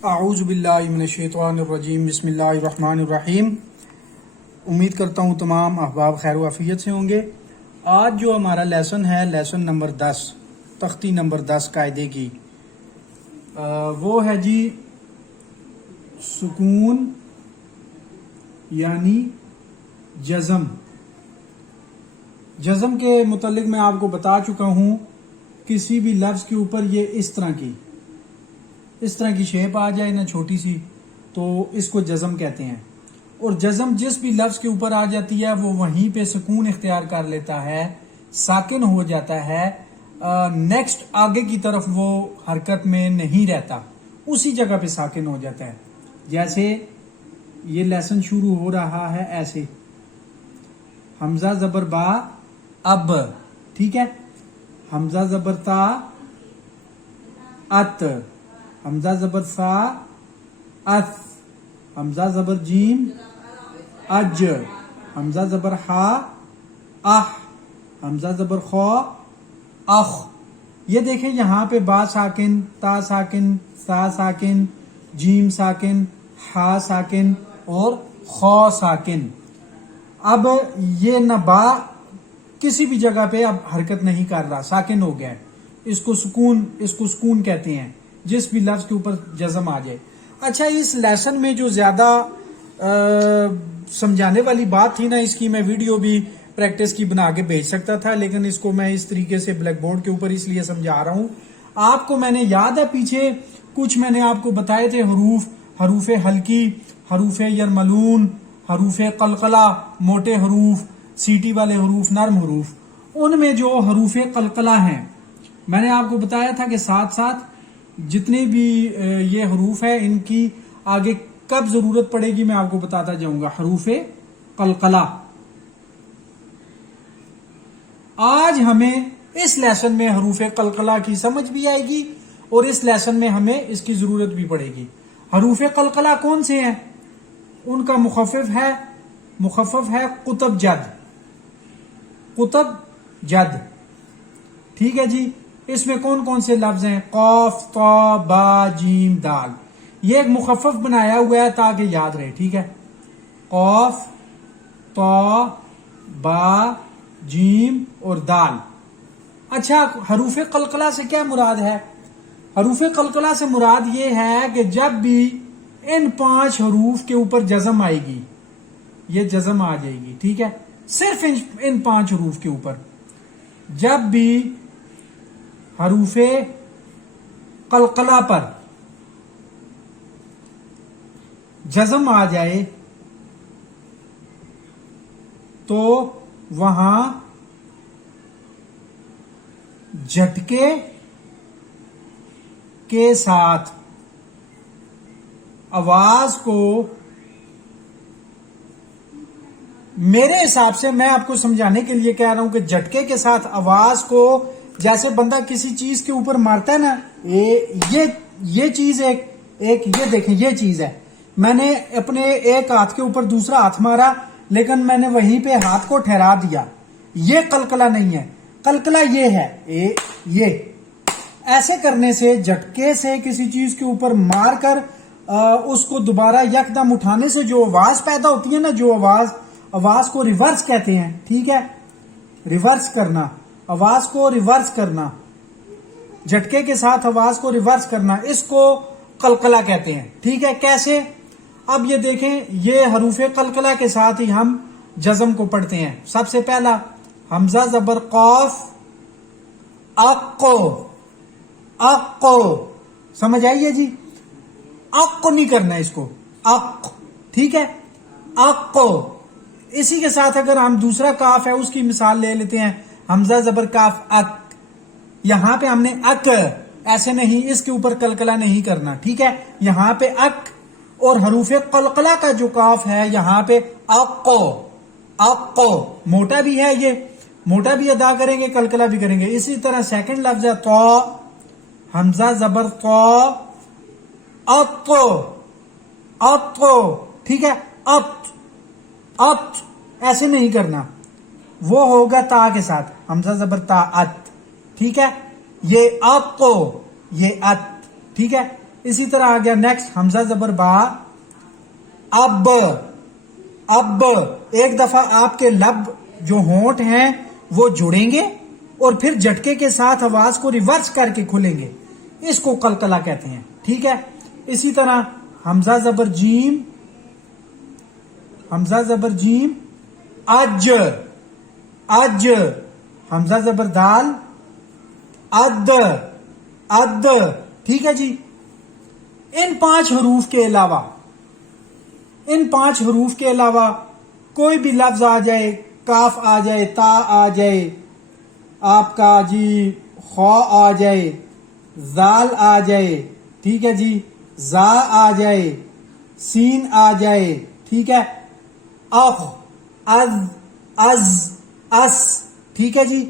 اعوذ باللہ من الشیطان الرجیم، بسم اللہ الرحمن الرحیم۔ امید کرتا ہوں تمام احباب خیر و عافیت سے ہوں گے۔ آج جو ہمارا لیسن ہے، لیسن نمبر 10، تختی نمبر 10 قاعدے کی، وہ ہے جی سکون یعنی جزم۔ جزم کے متعلق میں آپ کو بتا چکا ہوں، کسی بھی لفظ کے اوپر یہ اس طرح کی شیپ آ جائے نا چھوٹی سی، تو اس کو جزم کہتے ہیں۔ اور جزم جس بھی لفظ کے اوپر آ جاتی ہے وہ وہیں پہ سکون اختیار کر لیتا ہے، ساکن ہو جاتا ہے، نیکسٹ آگے کی طرف وہ حرکت میں نہیں رہتا، اسی جگہ پہ ساکن ہو جاتا ہے۔ جیسے یہ لیسن شروع ہو رہا ہے ایسے، حمزہ زبر با اب، ٹھیک ہے، حمزہ زبر تا ات، حمزہ زبر فا اث، حمزہ زبر جیم اج، حمزہ زبر ہا اح، حمزہ زبر خو اخ۔ یہ دیکھیں یہاں پہ با ساکن، تا ساکن، سا ساکن، جیم ساکن، ہا ساکن اور خو ساکن۔ اب یہ نہ با کسی بھی جگہ پہ اب حرکت نہیں کر رہا، ساکن ہو گیا ہے۔ اس کو سکون کہتے ہیں، جس بھی لفظ کے اوپر جزم آ جائے۔ اچھا، اس لیسن میں جو زیادہ سمجھانے والی بات تھی نا، اس کی میں ویڈیو بھی پریکٹس کی بنا کے بھیج سکتا تھا، لیکن اس کو میں اس طریقے سے بلیک بورڈ کے اوپر اس لیے سمجھا رہا ہوں۔ آپ کو میں نے یاد ہے پیچھے کچھ میں نے آپ کو بتائے تھے حروف ہلکی، حروف یرملون، حروف قلقلہ، موٹے حروف، سیٹی والے حروف، نرم حروف۔ ان میں جو حروف قلقلہ ہیں، میں نے آپ کو بتایا تھا کہ ساتھ ساتھ جتنے بھی یہ حروف ہیں ان کی آگے کب ضرورت پڑے گی میں آپ کو بتاتا جاؤں گا۔ حروف قلقلہ آج ہمیں اس لیسن میں حروف قلقلہ کی سمجھ بھی آئے گی، اور اس لیسن میں ہمیں اس کی ضرورت بھی پڑے گی۔ حروف قلقلہ کون سے ہیں؟ ان کا مخفف ہے قطب جد، ٹھیک ہے جی۔ اس میں کون کون سے لفظ ہیں؟ قاف، طا، با، جیم، دال۔ یہ ایک مخفف بنایا ہوا ہے تاکہ یاد رہے، ٹھیک ہے۔ قاف، طا، با، جیم اور دال۔ اچھا، حروف قلقلہ سے کیا مراد ہے؟ حروف قلقلہ سے مراد یہ ہے کہ جب بھی ان 5 حروف کے اوپر جزم آئے گی، یہ جزم آ جائے گی، ٹھیک ہے، صرف ان 5 حروف کے اوپر جب بھی حروف قلقلہ پر جزم آ جائے تو وہاں جھٹکے کے ساتھ آواز کو، میرے حساب سے میں آپ کو سمجھانے کے لیے کہہ رہا ہوں کہ جھٹکے کے ساتھ آواز کو، جیسے بندہ کسی چیز کے اوپر مارتا ہے نا، یہ چیز ایک یہ دیکھیں، یہ چیز ہے، میں نے اپنے ایک ہاتھ کے اوپر دوسرا ہاتھ مارا، لیکن میں نے وہیں پہ ہاتھ کو ٹھہرا دیا، یہ قلقلہ نہیں ہے۔ قلقلہ یہ ہے، یہ ایسے کرنے سے، جھٹکے سے کسی چیز کے اوپر مار کر اس کو دوبارہ یکدم اٹھانے سے جو آواز پیدا ہوتی ہے نا، جو آواز کو ریورس کہتے ہیں، ٹھیک ہے، ریورس کرنا، آواز کو ریورس کرنا، جھٹکے کے ساتھ آواز کو ریورس کرنا، اس کو قلقلہ کہتے ہیں، ٹھیک ہے۔ کیسے؟ اب یہ دیکھیں، یہ حروف قلقلہ کے ساتھ ہی ہم جزم کو پڑھتے ہیں۔ سب سے پہلا حمزہ زبر قاف اقو، سمجھ آئیے جی؟ اقو نہیں کرنا اس کو، اق، ٹھیک ہے، اقو۔ اسی کے ساتھ اگر ہم دوسرا کاف ہے اس کی مثال لے لیتے ہیں، حمزہ زبر کاف اک، یہاں پہ ہم نے اک، ایسے نہیں، اس کے اوپر قلقلہ نہیں کرنا، ٹھیک ہے، یہاں پہ اک، اور حروف قلقلہ کا جو کاف ہے یہاں پہ اقو، موٹا بھی ہے، یہ موٹا بھی ادا کریں گے، قلقلہ بھی کریں گے۔ اسی طرح سیکنڈ لفظ ہے تو، حمزہ زبر تو اتو، ٹھیک ہے، ات، ایسے نہیں کرنا، وہ ہوگا تا کے ساتھ، حمزہ زبر تا ات، ٹھیک ہے، یہ ات، ٹھیک ہے۔ اسی طرح آ گیا نیکسٹ حمزہ زبر با، اب، اب ایک دفعہ آپ کے لب جو ہونٹ ہیں وہ جڑیں گے اور پھر جھٹکے کے ساتھ آواز کو ریورس کر کے کھلیں گے، اس کو قلقلہ کہتے ہیں، ٹھیک ہے۔ اسی طرح حمزہ زبر جیم، حمزہ زبر جیم، اج، اج، حمزہ زبر دال، اد، اد، ٹھیک ہے جی۔ ان 5 حروف کے علاوہ، ان 5 حروف کے علاوہ کوئی بھی لفظ آ جائے، کاف آ جائے، تا آ جائے، آپ کا جی خا آ جائے، زال آ جائے، ٹھیک ہے جی، زا آ جائے، سین آ جائے، ٹھیک ہے، اخ، از، اس، ٹھیک ہے جی،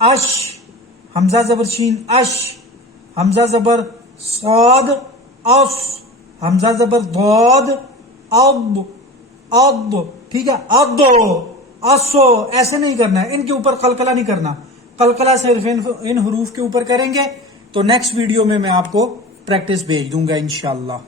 اش، حمزہ زبر شین اش، حمزہ زبر صاد اس، حمزہ زبر ضاد اب، اب، ٹھیک ہے، ادو، اسو، ایسے نہیں کرنا ہے، ان کے اوپر قلقلہ نہیں کرنا، قلقلہ صرف ان حروف کے اوپر کریں گے۔ تو نیکسٹ ویڈیو میں آپ کو پریکٹس بھیج دوں گا انشاءاللہ۔